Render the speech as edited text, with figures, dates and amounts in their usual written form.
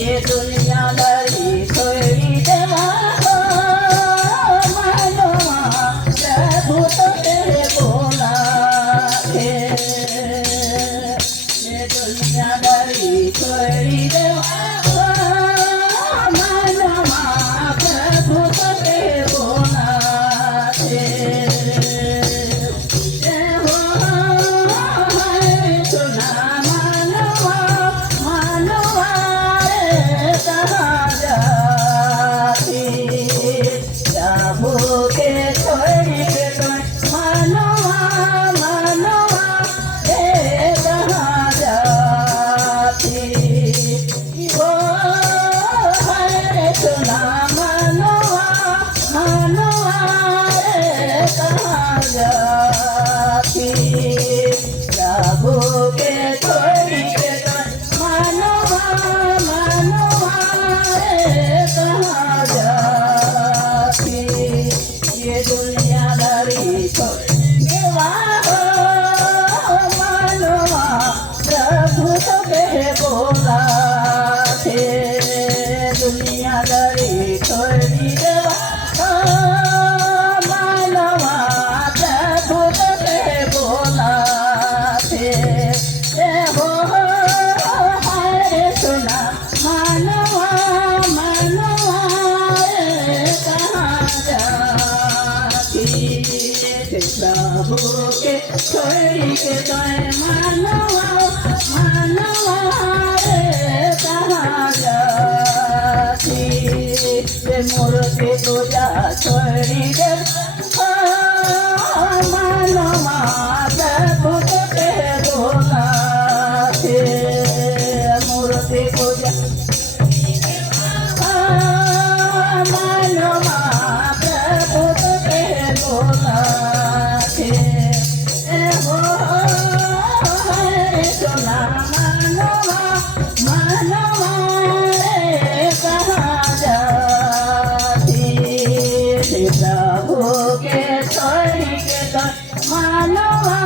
ये दुनियादारी छोड़ी देवा मानवा प्रभु तेरे बोला है। ये दुनियादारी छोड़ी देवा मानवा प्रभु तेरे बोला है। प्रभु के छोड़ी के मानवा मानवा कहाँ जाती। ये दुनियादारी छोड़ने वाला मानवा प्रभु तुम्हें बोला थे। दुनियादारी छोड़ी देवा मानवा प्रभु तुम्हें बोला थे। हो हरे सुना मानवा मानवा कहाँ जाती। प्रभु के छोड़ी के मानवा मानवा कहाँ जाती। मूर्ति पूजा छोड़ी दे मानवा प्रभु के बोला थे। मूर्ति पूजा मानवा प्रभु के बोला थे। हो हरे सोना मानवा मानवा कहाँ जाती। प्रभु के छोड़ी के मानवा